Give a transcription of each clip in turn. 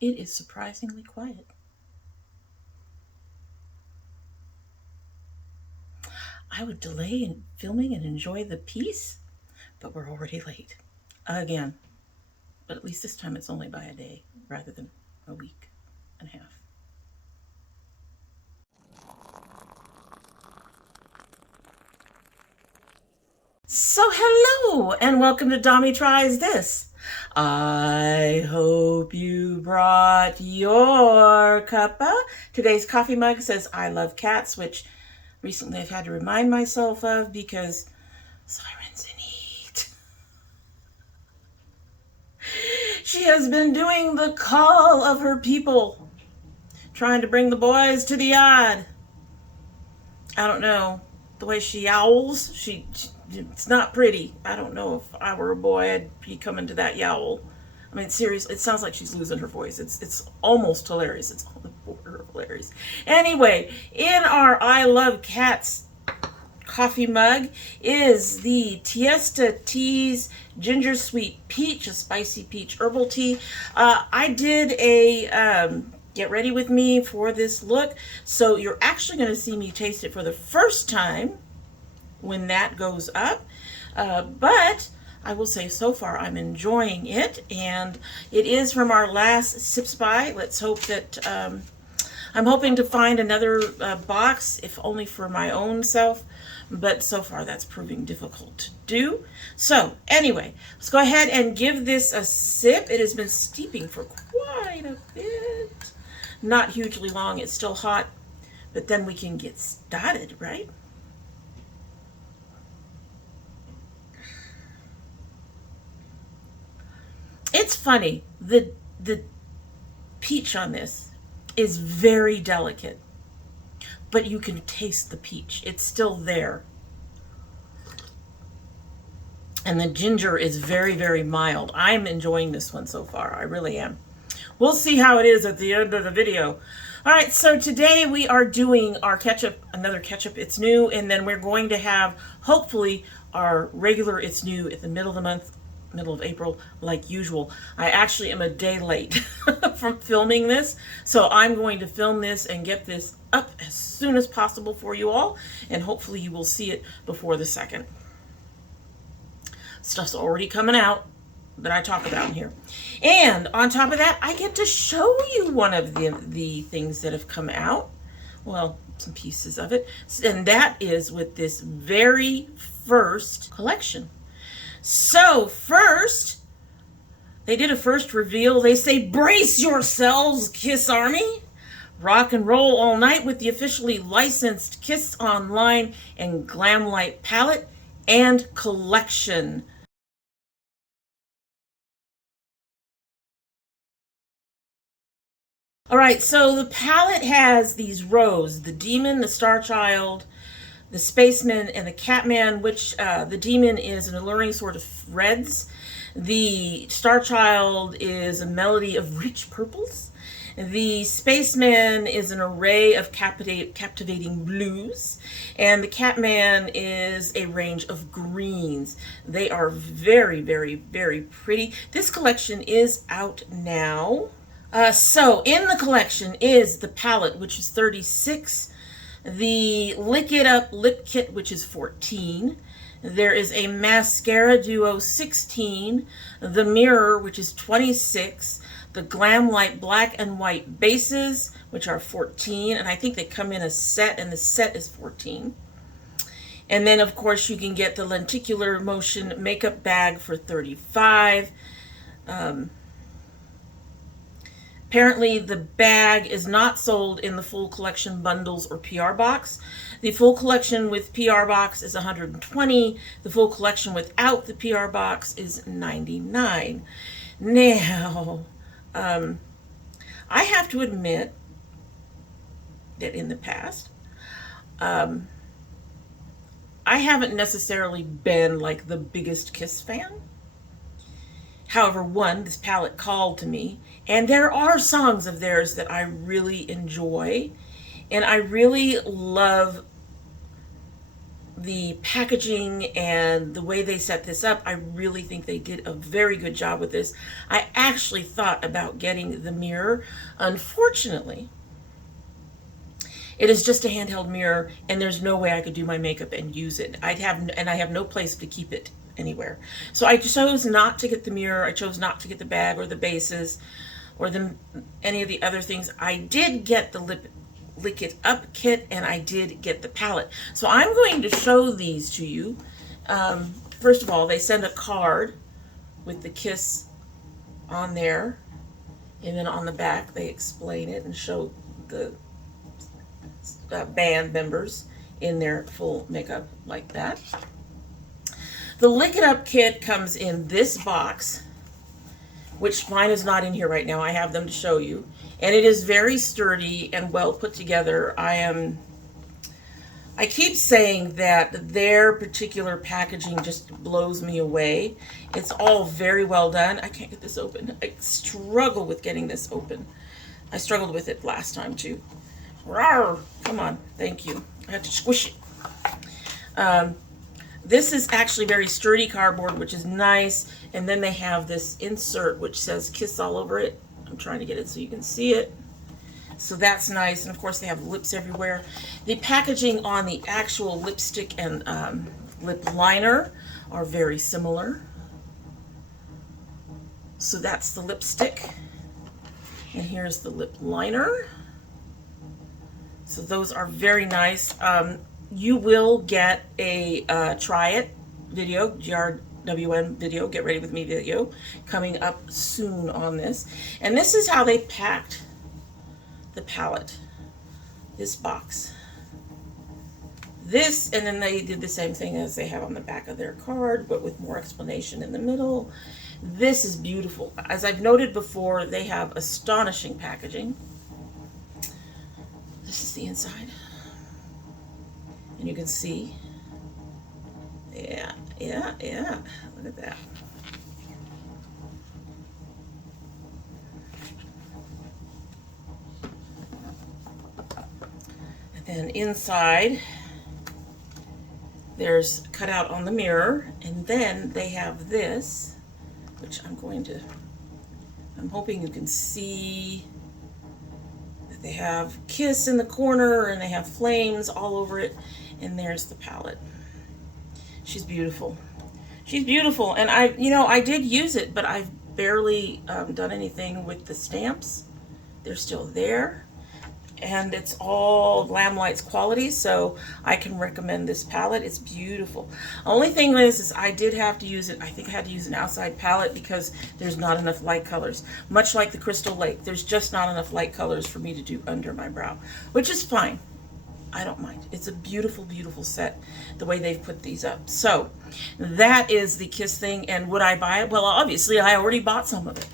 It is surprisingly quiet. I would delay in filming and enjoy the peace, but we're already late. Again. But at least this time it's only by a day rather than a week and a half. So, hello and welcome to domytriesthis. I hope you brought your cuppa. Today's coffee mug says I love cats, which recently I've had to remind myself of because sirens in heat. She has been doing the call of her people, trying to bring the boys to the yard. I don't know. The way she yowls, it's not pretty. I don't know if I were a boy, I'd be coming to that yowl. I mean, seriously, it sounds like she's losing her voice. It's almost hilarious. It's on the border of hilarious. Anyway, in our I Love Cats coffee mug is the Tiesta Teas Ginger Sweet Peach, a spicy peach herbal tea. I did a get ready with me for this look, so you're actually going to see me taste it for the first time when that goes up. But I will say so far I'm enjoying it, and it is from our last Sips By. Let's hope that I'm hoping to find another box, if only for my own self, but so far that's proving difficult to do. So anyway, let's go ahead and give this a sip. It has been steeping for quite a bit. Not hugely long, it's still hot, but then we can get started, right? It's funny, the peach on this is very delicate, but you can taste the peach. It's still there. And the ginger is very, very mild. I'm enjoying this one so far. I really am. We'll see how it is at the end of the video. All right, so today we are doing our ketchup, another ketchup, it's new, and then we're going to have, hopefully, our regular it's new at the middle of the month, middle of April, like usual. I actually am a day late from filming this, so I'm going to film this and get this up as soon as possible for you all, and hopefully you will see it before the 2nd. Stuff's already coming out that I talk about in here. And on top of that, I get to show you one of the things that have come out. Well, some pieces of it. And that is with this very first collection. So first, they did a first reveal. They say, brace yourselves, Kiss Army. Rock and roll all night with the officially licensed Kiss Online and Glamlight palette and collection. All right, so the palette has these rows, the demon, the star child, the spaceman, and the catman, which the demon is an alluring sort of reds. The star child is a melody of rich purples. The spaceman is an array of captivating blues. And the catman is a range of greens. They are very, very, very pretty. This collection is out now. So in the collection is the palette, which is 36, the Lick It Up lip kit, which is 14. There is a mascara duo 16, the mirror, which is 26, the Glamlight black and white bases, which are 14, and I think they come in a set, and the set is 14. And then, of course, you can get the lenticular motion makeup bag for 35. Apparently, the bag is not sold in the full collection bundles or PR box. The full collection with PR box is 120. The full collection without the PR box is 99. Now, I have to admit that in the past, I haven't necessarily been like the biggest Kiss fan. However, one, this palette called to me, and there are songs of theirs that I really enjoy, and I really love the packaging and the way they set this up, I really think they did a very good job with this. I actually thought about getting the mirror. Unfortunately, it is just a handheld mirror, and there's no way I could do my makeup and use it. I have no place to keep it anywhere. So I chose not to get the mirror. I chose not to get the bag or the bases or any of the other things. I did get the Lick It Up kit, and I did get the palette. So I'm going to show these to you. First of all, they send a card with the kiss on there, and then on the back they explain it and show the band members in their full makeup like that. The Lick It Up kit comes in this box, which mine is not in here right now. I have them to show you. And it is very sturdy and well put together. I keep saying that their particular packaging just blows me away. It's all very well done. I can't get this open. I struggle with getting this open. I struggled with it last time too. Rawr. Come on, thank you. I have to squish it. This is actually very sturdy cardboard, which is nice. And then they have this insert which says kiss all over it. I'm trying to get it so you can see it. So that's nice. And of course they have lips everywhere. The packaging on the actual lipstick and lip liner are very similar. So that's the lipstick. And here's the lip liner. So those are very nice. You will get a try it video, GRWN video, get ready with me video, coming up soon on this. And this is how they packed the palette, this box. This, and then they did the same thing as they have on the back of their card, but with more explanation in the middle. This is beautiful. As I've noted before, they have astonishing packaging. This is the inside. And you can see, yeah, look at that. And then inside, there's cutout on the mirror, and then they have this, which I'm hoping you can see. They have kiss in the corner, and they have flames all over it, and there's the palette. She's beautiful. She's beautiful, and I did use it, but I've barely done anything with the stamps. They're still there, and it's all Lamlight's quality, so I can recommend this palette. It's beautiful. Only thing is I did have to use it. I think I had to use an outside palette because there's not enough light colors. Much like the Crystal Lake, there's just not enough light colors for me to do under my brow, which is fine. I don't mind. It's a beautiful, beautiful set, the way they've put these up. So that is the Kiss thing, and would I buy it? Well, obviously, I already bought some of it.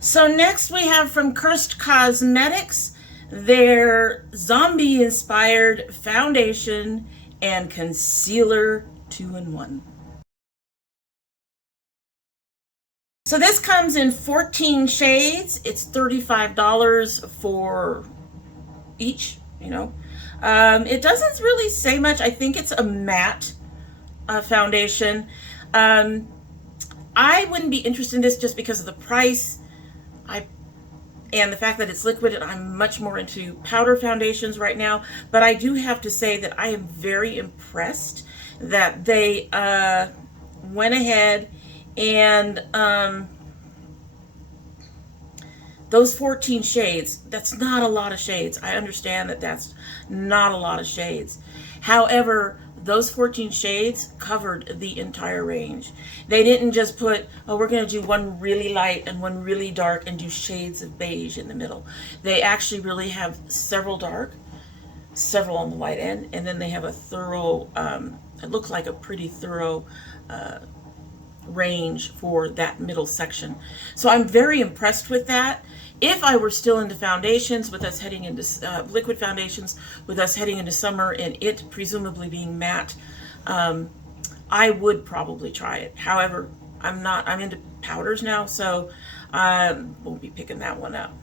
So next we have from Cursed Cosmetics, their zombie-inspired foundation and concealer 2-in-1. So this comes in 14 shades. It's $35 for each, It doesn't really say much. I think it's a matte foundation. I wouldn't be interested in this just because of the price. And the fact that it's liquid, and I'm much more into powder foundations right now. But I do have to say that I am very impressed that they went ahead and those 14 shades, that's not a lot of shades. I understand that that's not a lot of shades. However, those 14 shades covered the entire range. They didn't just put, oh, we're going to do one really light and one really dark and do shades of beige in the middle. They actually really have several dark, several on the light end, and then they have a thorough, it looks like a pretty thorough range for that middle section. So I'm very impressed with that. If I were still into foundations, with us heading into liquid foundations, with us heading into summer and it presumably being matte, I would probably try it. However, I'm into powders now, so I won't be picking that one up.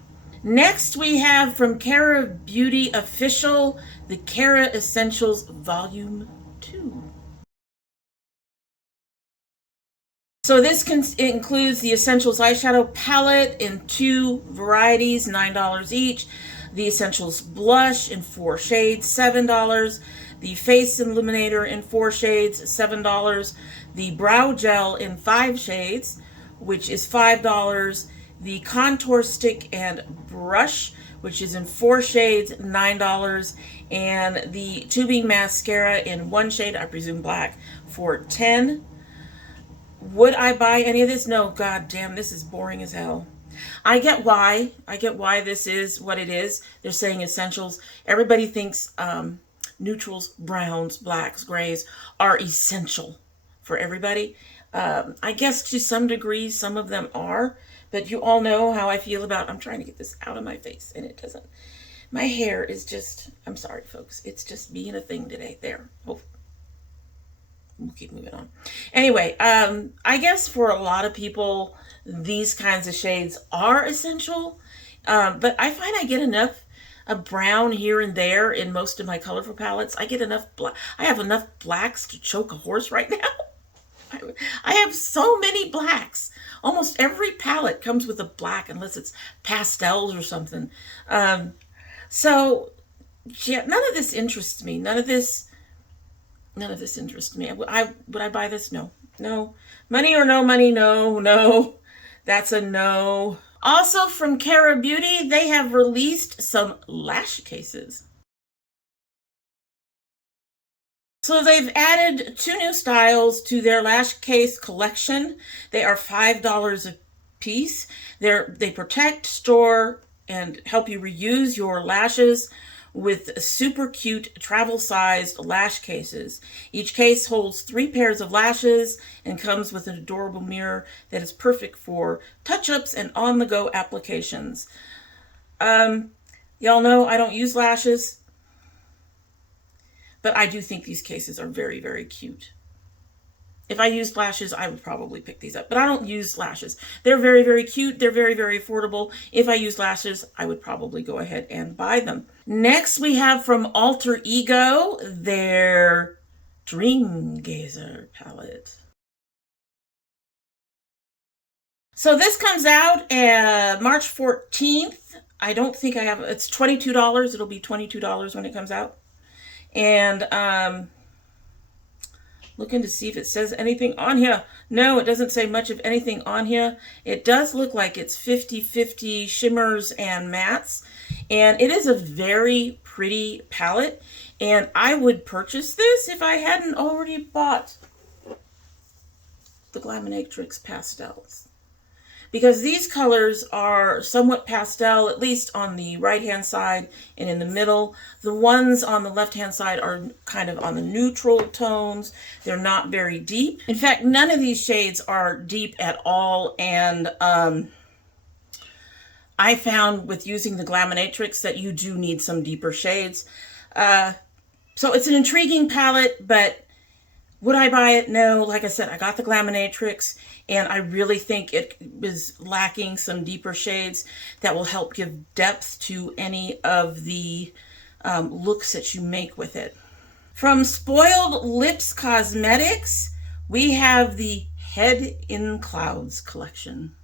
Next, we have from Cara Beauty Official, the Cara Essentials Volume 2. So this includes the Essentials eyeshadow palette in 2 varieties, $9 each. The Essentials blush in 4 shades, $7. The face illuminator in 4 shades, $7. The brow gel in 5 shades, which is $5. The contour stick and brush, which is in 4 shades, $9. And the tubing mascara in 1 shade, I presume black, for $10. Would I buy any of this? No, god damn, this is boring as hell. I get why this is what it is. They're saying essentials. Everybody thinks neutrals, browns, blacks, grays are essential for everybody. I guess to some degree, some of them are, but you all know how I feel about, I'm trying to get this out of my face and it doesn't. My hair is just, I'm sorry folks, it's just being a thing today. There. Oh. We'll keep moving on. Anyway, I guess for a lot of people, these kinds of shades are essential. But I find I get enough brown here and there in most of my colorful palettes. I get enough black. I have enough blacks to choke a horse right now. I have so many blacks. Almost every palette comes with a black unless it's pastels or something. So yeah, none of this interests me. None of this interests me. Would I buy this? No. No. Money or no money? No. No. That's a no. Also from Cara Beauty, they have released some lash cases. So they've added 2 new styles to their lash case collection. They are $5 a piece. They protect, store, and help you reuse your lashes with super cute travel-sized lash cases. Each case holds 3 pairs of lashes and comes with an adorable mirror that is perfect for touch-ups and on-the-go applications. Y'all know I don't use lashes, but I do think these cases are very, very cute. If I used lashes, I would probably pick these up, but I don't use lashes. They're very, very cute. They're very, very affordable. If I use lashes, I would probably go ahead and buy them. Next, we have from Alter Ego, their Dream Gazer palette. So this comes out March 14th. I don't think I have, it's $22. It'll be $22 when it comes out. And, looking to see if it says anything on here. No, it doesn't say much of anything on here. It does look like it's 50-50 shimmers and mattes. And it is a very pretty palette. And I would purchase this if I hadn't already bought the Glaminatrix pastels. Because these colors are somewhat pastel, at least on the right-hand side and in the middle. The ones on the left-hand side are kind of on the neutral tones. They're not very deep. In fact, none of these shades are deep at all. And I found with using the Glaminatrix that you do need some deeper shades. So it's an intriguing palette, but would I buy it? No. Like I said, I got the Glaminatrix, and I really think it was lacking some deeper shades that will help give depth to any of the looks that you make with it. From Spoiled Lips Cosmetics, we have the Head in Clouds collection.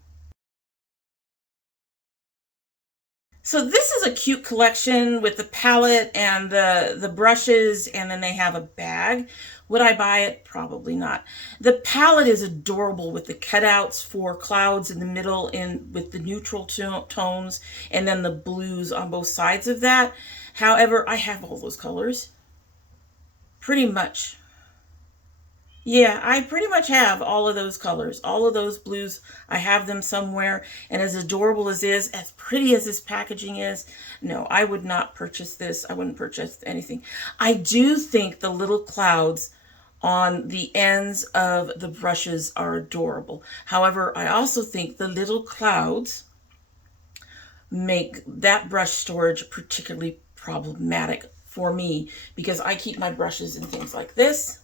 So this is a cute collection with the palette and the brushes, and then they have a bag. Would I buy it? Probably not. The palette is adorable with the cutouts for clouds in the middle and with the neutral tones and then the blues on both sides of that. However, I have all those colors. Pretty much. Yeah, I pretty much have all of those colors, all of those blues. I have them somewhere. And as adorable as is, as pretty as this packaging is, no, I would not purchase this. I wouldn't purchase anything. I do think the little clouds on the ends of the brushes are adorable. However, I also think the little clouds make that brush storage particularly problematic for me because I keep my brushes in things like this.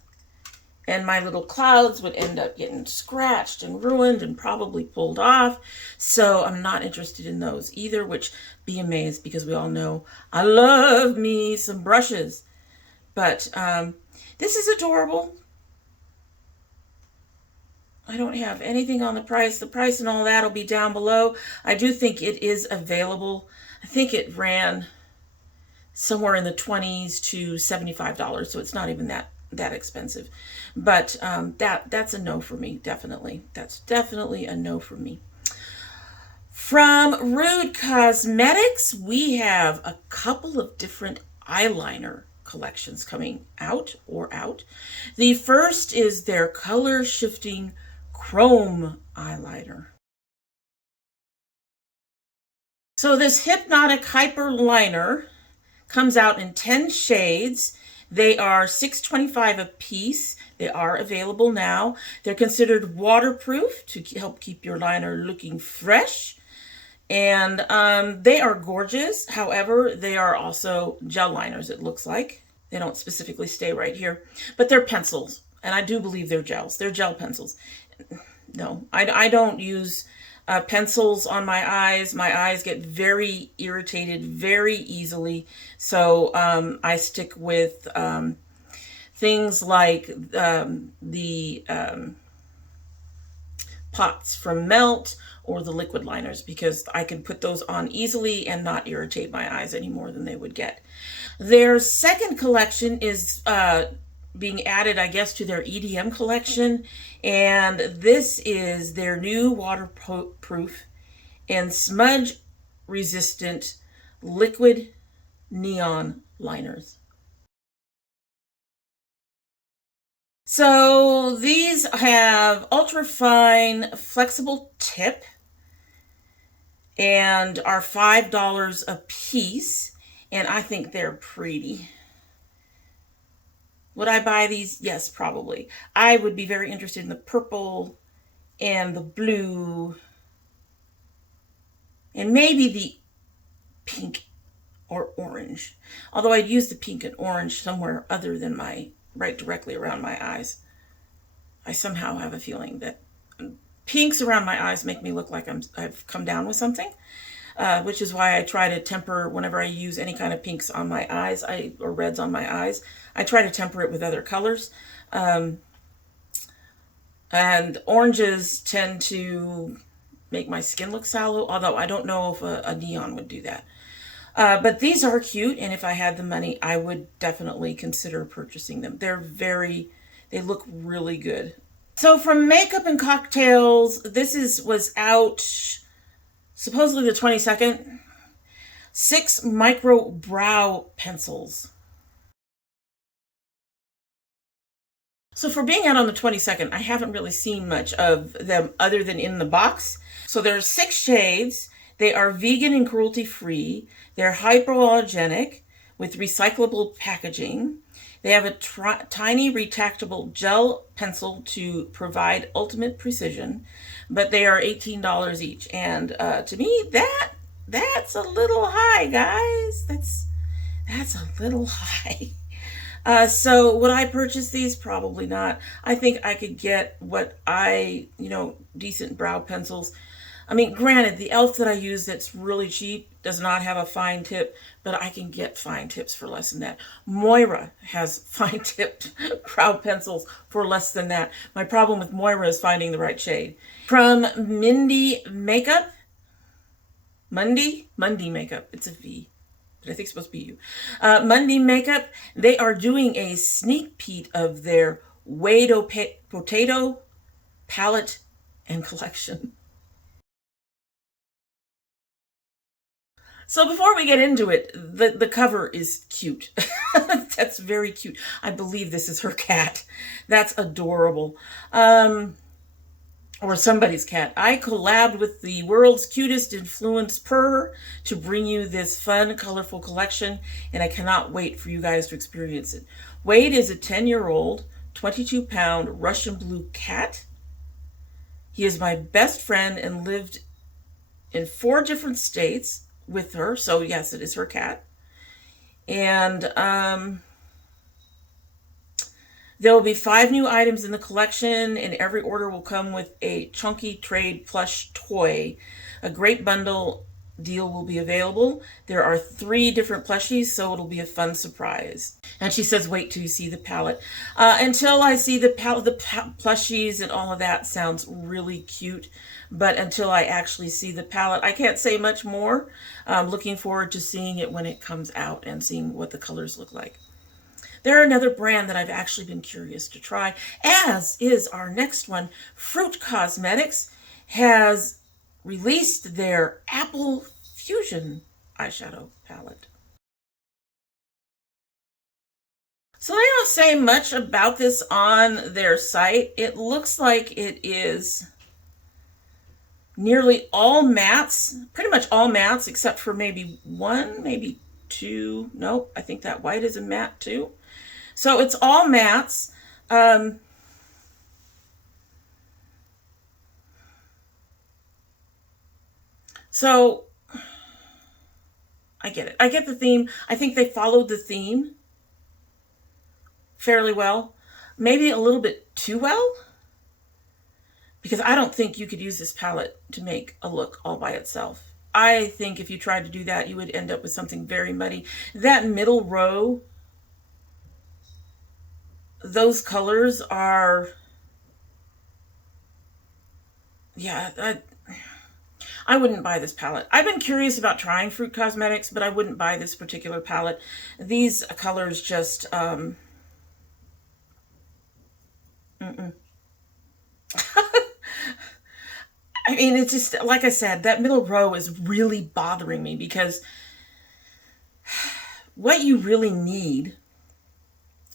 and my little clouds would end up getting scratched and ruined and probably pulled off. So I'm not interested in those either, which be amazed because we all know I love me some brushes. But this is adorable. I don't have anything on the price. The price and all that will be down below. I do think it is available. I think it ran somewhere in the 20s to $75, so it's not even that expensive. But that's a no for me, definitely. That's definitely a no for me. From Rouge Cosmetics, we have a couple of different eyeliner collections coming out. The first is their color shifting chrome eyeliner. So this hypnotic hyper liner comes out in 10 shades. They are $6.25 a piece. They are available now. They're considered waterproof to help keep your liner looking fresh. And they are gorgeous. However, they are also gel liners, it looks like. They don't specifically stay right here. But they're pencils. And I do believe they're gels. They're gel pencils. No, I don't use pencils on my eyes. My eyes get very irritated very easily. So I stick with things like the pots from Melt or the liquid liners, because I can put those on easily and not irritate my eyes any more than they would get. Their second collection is being added, I guess, to their EDM collection, and this is their new waterproof and smudge resistant liquid neon liners. So these have ultra fine flexible tip and are $5 a piece, and I think they're pretty. Would I buy these? Yes, probably. I would be very interested in the purple and the blue and maybe the pink or orange. Although I'd use the pink and orange somewhere other than right directly around my eyes. I somehow have a feeling that pinks around my eyes make me look like I've come down with something. Which is why I try to temper whenever I use any kind of pinks on my eyes, or reds on my eyes. I try to temper it with other colors. And oranges tend to make my skin look sallow, although I don't know if a neon would do that. But these are cute, and if I had the money, I would definitely consider purchasing them. They look really good. So from Makeup and Cocktails, this was out supposedly the 22nd, 6 micro brow pencils. So for being out on the 22nd, I haven't really seen much of them other than in the box. So there are 6 shades. They are vegan and cruelty-free. They're hypoallergenic with recyclable packaging. They have a tiny retractable gel pencil to provide ultimate precision, but they are $18 each. And to me, that's a little high, guys. That's a little high. So would I purchase these? Probably not. I think I could get decent brow pencils. I mean, granted, the e.l.f. that I use that's really cheap does not have a fine tip, but I can get fine tips for less than that. Moira has fine tipped brow pencils for less than that. My problem with Moira is finding the right shade. From Mvndi Makeup, Mvndi Makeup, it's a V, but I think it's supposed to be U. Mvndi Makeup, they are doing a sneak peek of their Potato palette and collection. So before we get into it, the cover is cute. That's very cute. I believe this is her cat. That's adorable. Or somebody's cat. I collabed with the world's cutest influence purr to bring you this fun, colorful collection, and I cannot wait for you guys to experience it. Wade is a 10-year-old, 22-pound Russian blue cat. He is my best friend and lived in 4 different states with her, so yes, it is her cat. And There will be 5 new items in the collection, and every order will come with a chunky trade plush toy. A great bundle deal will be available. There are 3 different plushies, so it'll be a fun surprise. And she says, wait till you see the palette. Until I see the plushies and all of that sounds really cute. But until I actually see the palette, I can't say much more. I'm looking forward to seeing it when it comes out and seeing what the colors look like. They're another brand that I've actually been curious to try, as is our next one. Fruit Cosmetics has released their Apple Fusion eyeshadow palette. So they don't say much about this on their site. It looks like it is nearly all mattes, pretty much all mattes, except for maybe 1, maybe 2. Nope, I think that white is a matte too. So it's all mattes. So I get it. I get the theme. I think they followed the theme fairly well. Maybe a little bit too well. Because I don't think you could use this palette to make a look all by itself. I think if you tried to do that, you would end up with something very muddy. That middle row, those colors are, yeah, I wouldn't buy this palette. I've been curious about trying Fruit Cosmetics, but I wouldn't buy this particular palette. These colors just, mm-mm. I mean, it's just, like I said, that middle row is really bothering me because what you really need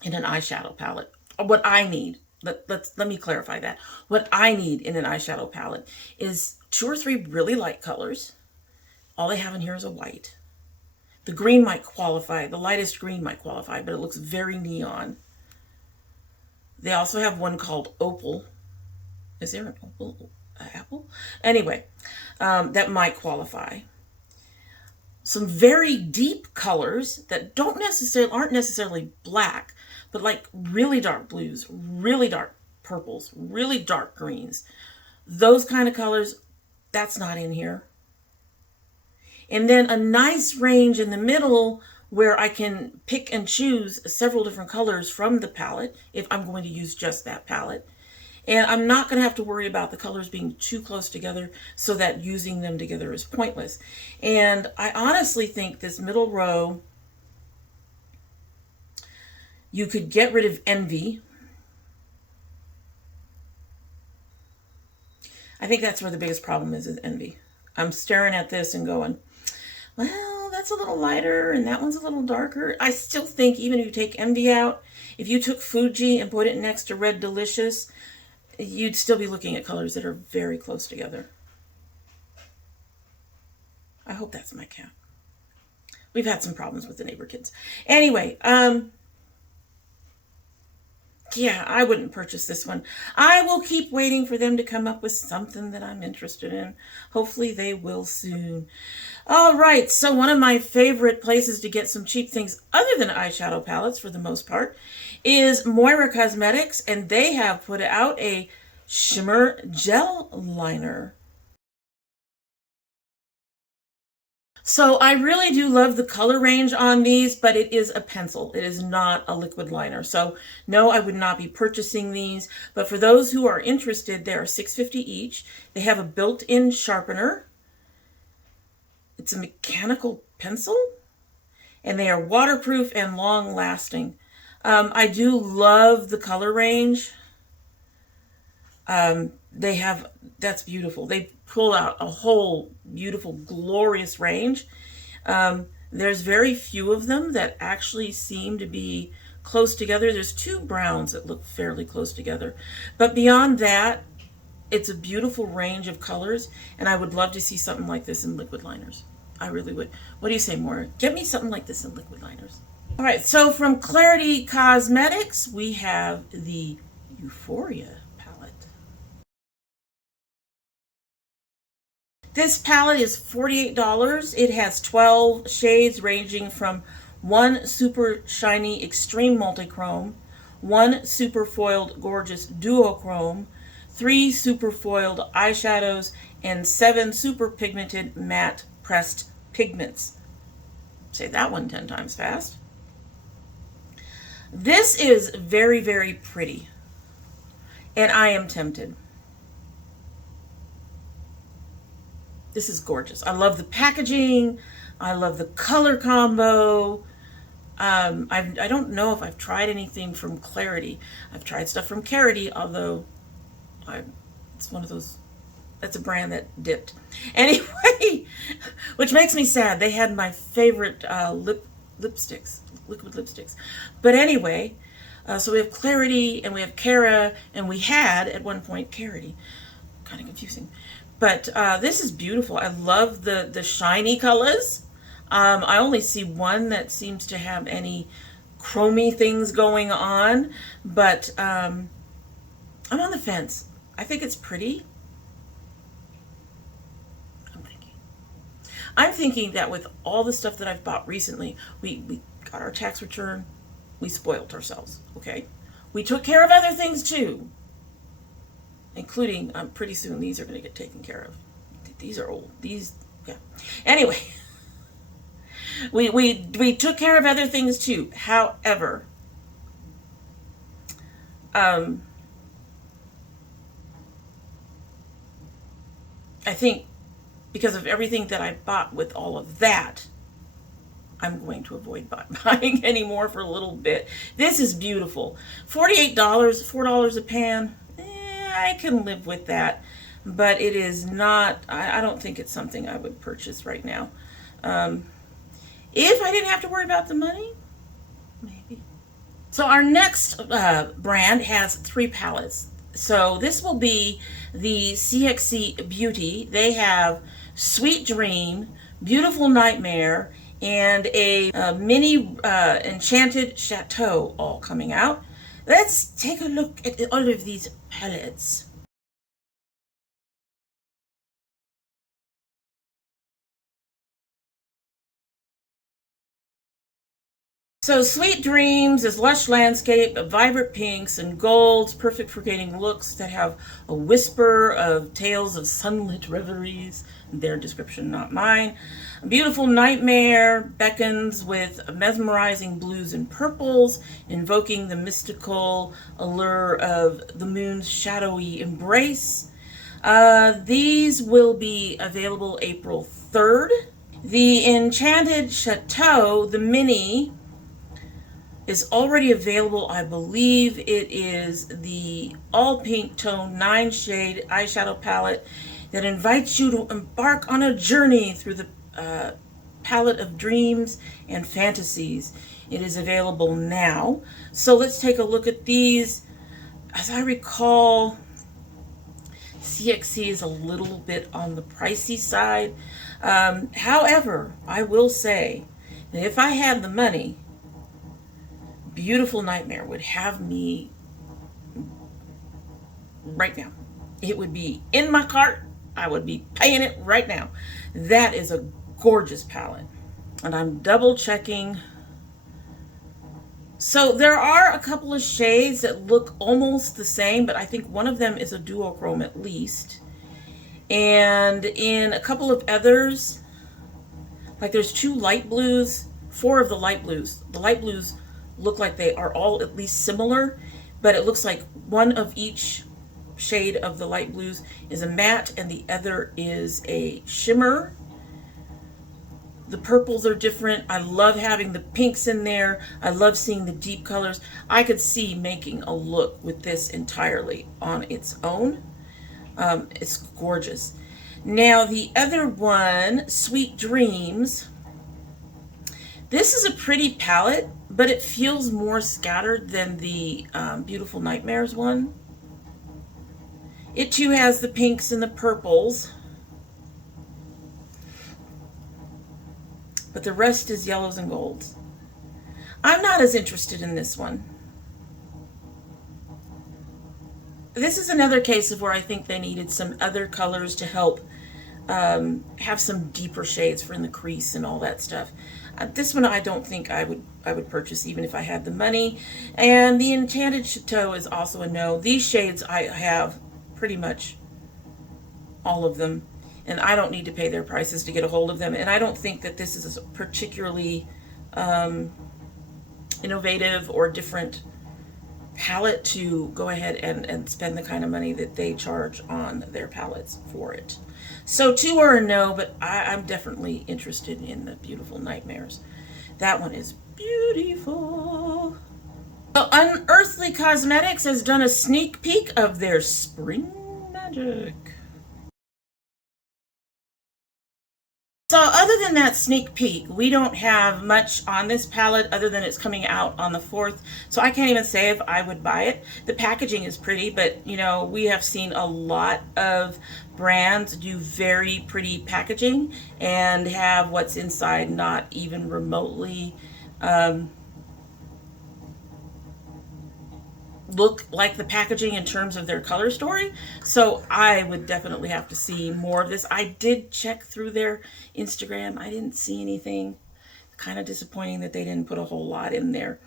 in an eyeshadow palette, or what I need, let me clarify that. What I need in an eyeshadow palette is 2 or 3 really light colors. All they have in here is a white. The green might qualify, the lightest green might qualify, but it looks very neon. They also have one called Opal. Is there an Opal? Apple? Anyway, that might qualify. Some very deep colors that aren't necessarily black, but like really dark blues, really dark purples, really dark greens. Those kind of colors, that's not in here. And then a nice range in the middle where I can pick and choose several different colors from the palette if I'm going to use just that palette. And I'm not going to have to worry about the colors being too close together so that using them together is pointless. And I honestly think this middle row, you could get rid of Envy. I think that's where the biggest problem is Envy. I'm staring at this and going, well, that's a little lighter and that one's a little darker. I still think even if you take Envy out, if you took Fuji and put it next to Red Delicious, you'd still be looking at colors that are very close together. I hope that's my cat. We've had some problems with the neighbor kids. Anyway, yeah, I wouldn't purchase this one. I will keep waiting for them to come up with something that I'm interested in. Hopefully they will soon. All right, so one of my favorite places to get some cheap things other than eyeshadow palettes for the most part is Moira Cosmetics, and they have put out a shimmer gel liner. So I really do love the color range on these, but it is a pencil. It is not a liquid liner. So no, I would not be purchasing these. But for those who are interested, they are $6.50 each. They have a built-in sharpener. It's a mechanical pencil. And they are waterproof and long-lasting. I do love the color range. That's beautiful. They pull out a whole beautiful, glorious range. There's very few of them that actually seem to be close together. There's 2 browns that look fairly close together. But beyond that, it's a beautiful range of colors, and I would love to see something like this in liquid liners. I really would. What do you say, Maura? Get me something like this in liquid liners. All right, so from Clarity Cosmetics, we have the Euphoria palette. This palette is $48. It has 12 shades ranging from 1 super shiny extreme multichrome, 1 super foiled gorgeous duochrome, 3 super foiled eyeshadows, and 7 super pigmented matte pressed pigments. Say that one 10 times fast. This is very, very pretty, and I am tempted. This is gorgeous. I love the packaging. I love the color combo. I don't know if I've tried anything from Clarity. I've tried stuff from Clarity, although it's one of those, that's a brand that dipped. Anyway, which makes me sad. They had my favorite lipsticks, liquid lipsticks. But anyway, so we have Clarity and we have Cara, and we had at one point Clarity. Kind of confusing. But this is beautiful. I love the shiny colors. I only see one that seems to have any chromy things going on, but I'm on the fence. I think it's pretty. I'm thinking that with all the stuff that I've bought recently, we got our tax return, we spoiled ourselves, okay? We took care of other things too, including, pretty soon these are going to get taken care of. These are old. These, yeah. Anyway, we took care of other things too. However, I think because of everything that I bought with all of that, I'm going to avoid buying any more for a little bit. This is beautiful. $48, $4 a pan. I can live with that, but it is not, I don't think it's something I would purchase right now. If I didn't have to worry about the money, maybe. So our next brand has 3 palettes. So this will be the CXC Beauty. They have Sweet Dream, Beautiful Nightmare, and a mini Enchanted Chateau all coming out. Let's take a look at all of these palettes. So Sweet Dreams is lush landscape of vibrant pinks and golds, perfect for creating looks that have a whisper of tales of sunlit reveries. Their description, not mine. Beautiful Nightmare beckons with mesmerizing blues and purples, invoking the mystical allure of the moon's shadowy embrace. These will be available April 3rd. The Enchanted Chateau, the mini, is already available. I believe it is the all pink tone 9 shade eyeshadow palette that invites you to embark on a journey through the palette of dreams and fantasies. It is available now. So let's take a look at these. As I recall, CXC is a little bit on the pricey side. However, I will say that if I had the money, Beautiful Nightmare would have me right now. It would be in my cart. I would be paying it right now. That is a gorgeous palette. And I'm double checking. So there are a couple of shades that look almost the same, but I think one of them is a duochrome at least. And in a couple of others, like there's 2 light blues, 4 of the light blues. The light blues look like they are all at least similar, but it looks like one of each shade of the light blues is a matte and the other is a shimmer. The purples are different. I love having the pinks in there. I love seeing the deep colors. I could see making a look with this entirely on its own. It's gorgeous. Now the other one, Sweet Dreams, this is a pretty palette, but it feels more scattered than the Beautiful Nightmares one. It too has the pinks and the purples, but the rest is yellows and golds. I'm not as interested in this one. This is another case of where I think they needed some other colors to help have some deeper shades for in the crease and all that stuff. This one I don't think I would purchase even if I had the money. And the Enchanted Chateau is also a no. These shades I have pretty much all of them, and I don't need to pay their prices to get a hold of them. And I don't think that this is a particularly innovative or different palette to go ahead and spend the kind of money that they charge on their palettes for it. So 2 are a no, but I'm definitely interested in the Beautiful Nightmares. That one is beautiful. So Unearthly Cosmetics has done a sneak peek of their Spring Magic. So other than that sneak peek, we don't have much on this palette other than it's coming out on the 4th. So I can't even say if I would buy it. The packaging is pretty, but you know, we have seen a lot of brands do very pretty packaging and have what's inside not even remotely look like the packaging in terms of their color story. So I would definitely have to see more of this. I did check through their Instagram. I didn't see anything. Kind of disappointing that they didn't put a whole lot in there.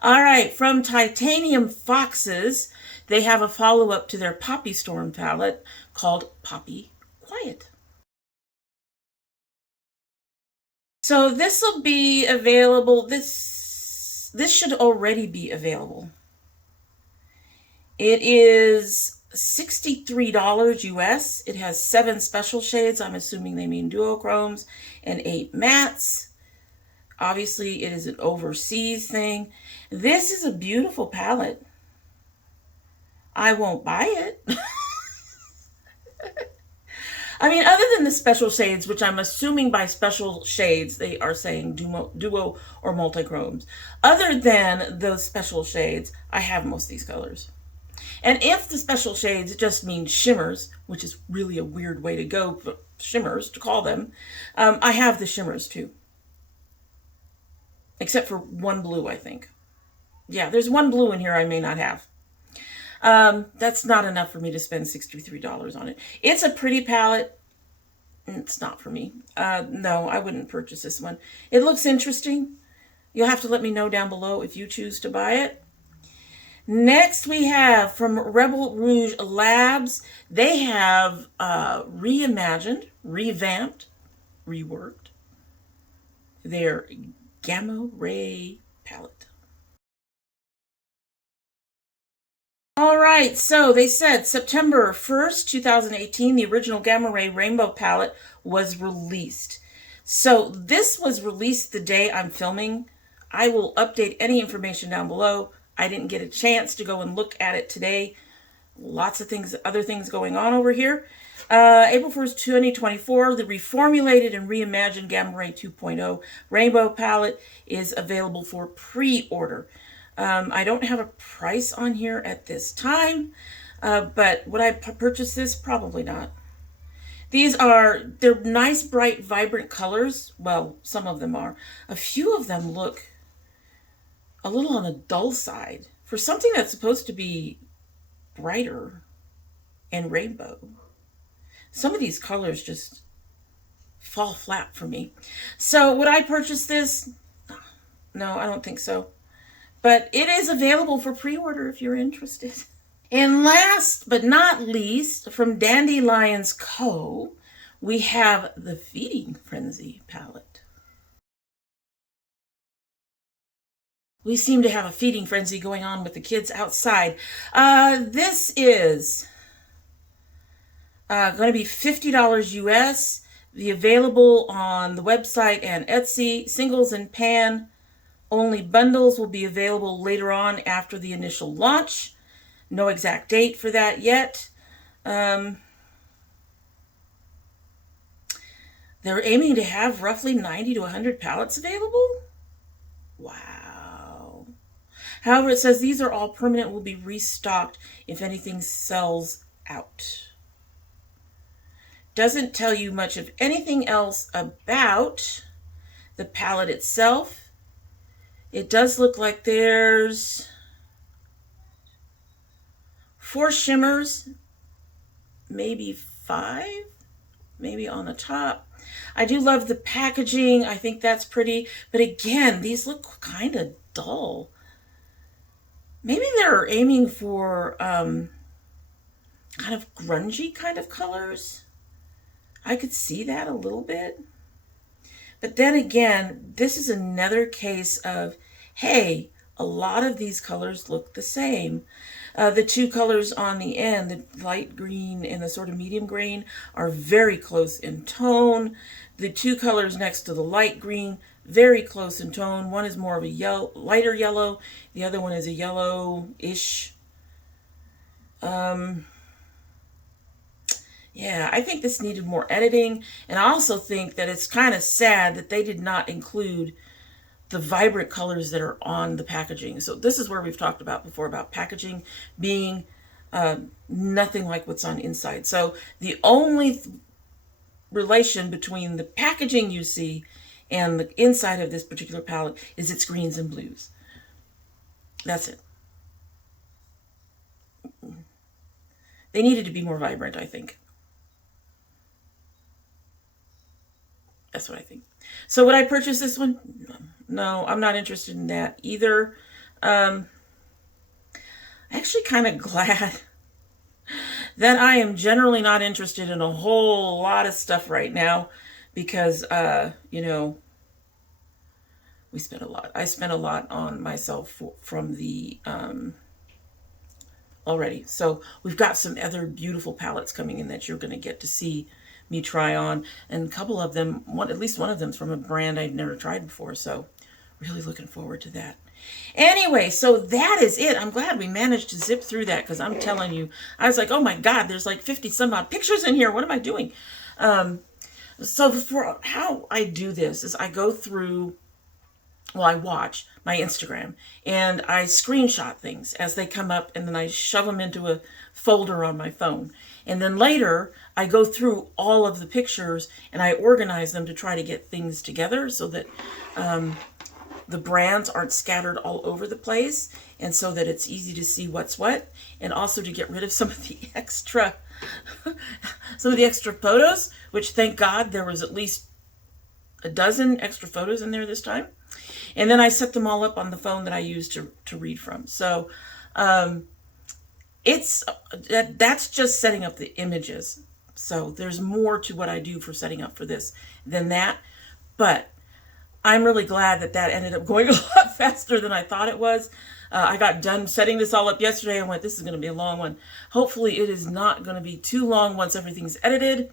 All right, from Titanium Foxes, they have a follow-up to their Poppy Storm palette called Poppy Quiet. So this will be available. This should already be available. It is $63 US. It has 7 special shades. I'm assuming they mean duochromes, and 8 mattes. Obviously, it is an overseas thing. This is a beautiful palette. I won't buy it. I mean, other than the special shades, which I'm assuming by special shades, they are saying duo or multi-chromes. Other than those special shades, I have most of these colors. And if the special shades just mean shimmers, which is really a weird way to go for shimmers to call them, I have the shimmers too. Except for one blue, I think. Yeah, there's one blue in here I may not have. That's not enough for me to spend $63 on it. It's a pretty palette. It's not for me. No, I wouldn't purchase this one. It looks interesting. You'll have to let me know down below if you choose to buy it. Next we have from Rebel Rouge Labs. They have reimagined, revamped, reworked their Gamma Ray palette. All right, so they said September 1st, 2018, the original Gamma Ray Rainbow palette was released. So this was released the day I'm filming. I will update any information down below. I didn't get a chance to go and look at it today. Lots of things, other things going on over here. April 1st, 2024, the reformulated and reimagined Gamma Ray 2.0 Rainbow palette is available for pre-order. I don't have a price on here at this time, but would I purchase this? Probably not. They're nice, bright, vibrant colors. Well, some of them are. A few of them look a little on the dull side for something that's supposed to be brighter and rainbow. Some of these colors just fall flat for me. So would I purchase this? No, I don't think so. But it is available for pre-order if you're interested. And last but not least, from Dandylionsco, we have the Feeding Frenzy palette. We seem to have a feeding frenzy going on with the kids outside. This is going to be $50 US. The available on the website and Etsy. Singles and pan only bundles will be available later on after the initial launch. No exact date for that yet. They're aiming to have roughly 90 to 100 pallets available. Wow. However, it says these are all permanent, will be restocked if anything sells out. Doesn't tell you much of anything else about the palette itself. It does look like there's 4 shimmers, maybe 5. maybe on the top. I do love the packaging. I think that's pretty. But again, these look kind of dull. Maybe they're aiming for kind of grungy kind of colors. I could see that a little bit. But then again, this is another case of, hey, a lot of these colors look the same. The two colors on the end, the light green and the sort of medium green, are very close in tone. The two colors next to the light green, very close in tone. One is more of a yellow, lighter yellow. The other one is a yellow-ish. Yeah, I think this needed more editing. And I also think that it's kind of sad that they did not include the vibrant colors that are on the packaging. So this is where we've talked about before about packaging being nothing like what's on inside. So the only relation between the packaging you see and the inside of this particular palette is its greens and blues. That's it. They needed to be more vibrant, I think. That's what I think. So would I purchase this one? No, I'm not interested in that either. I'm actually kind of glad that I am generally not interested in a whole lot of stuff right now because, you know, we spent a lot. I spent a lot on myself from the already. So we've got some other beautiful palettes coming in that you're going to get to see me try on, and a couple of them, at least one of them is from a brand I'd never tried before, so really looking forward to that. Anyway, so that is it. I'm glad we managed to zip through that because I'm telling you, I was like, oh my God, there's like 50 some odd pictures in here. What am I doing? So for how I do this is I go through, well, I watch my Instagram and I screenshot things as they come up and then I shove them into a folder on my phone. And then later I go through all of the pictures and I organize them to try to get things together so that the brands aren't scattered all over the place and so that it's easy to see what's what, and also to get rid of some of the extra photos, which thank God there was at least a dozen extra photos in there this time. And then I set them all up on the phone that I use to read from. So that's just setting up the images. So there's more to what I do for setting up for this than that. But I'm really glad that that ended up going a lot faster than I thought it was. I got done setting this all up yesterday and went, this is going to be a long one. Hopefully it is not going to be too long once everything's edited.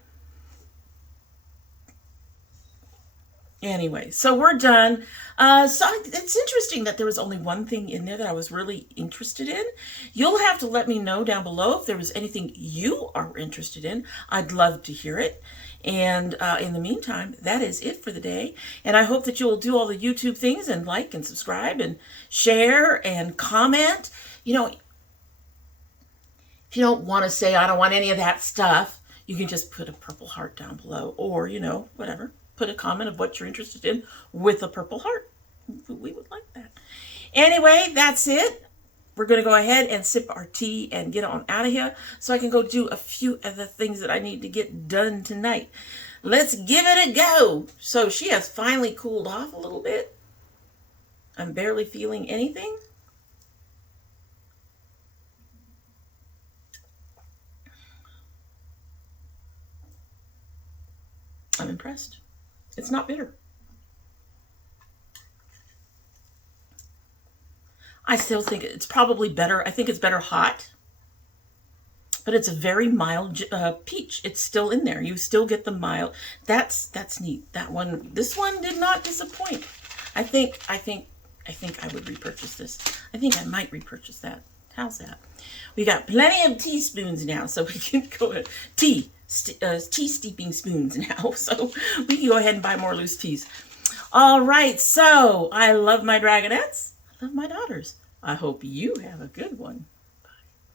Anyway, so we're done. So it's interesting that there was only one thing in there that I was really interested in. You'll have to let me know down below if there was anything you are interested in. I'd love to hear it. And in the meantime, that is it for the day. And I hope that you'll do all the YouTube things and like and subscribe and share and comment. You know, if you don't want to say, I don't want any of that stuff, you can just put a purple heart down below or, you know, whatever. Put a comment of what you're interested in with a purple heart. We would like that. Anyway, that's it. We're going to go ahead and sip our tea and get on out of here so I can go do a few other things that I need to get done tonight. Let's give it a go. So she has finally cooled off a little bit. I'm barely feeling anything. I'm impressed. It's not bitter. I still think it's probably better. I think it's better hot. But it's a very mild peach. It's still in there. You still get the mild. That's neat. That one, this one did not disappoint. I think I would repurchase this. I think I might repurchase that. How's that? We got plenty of teaspoons now, so we can go ahead. Tea steeping spoons now, so we can go ahead and buy more loose teas. All right, so I love my dragonettes. I love my daughters. I hope you have a good one.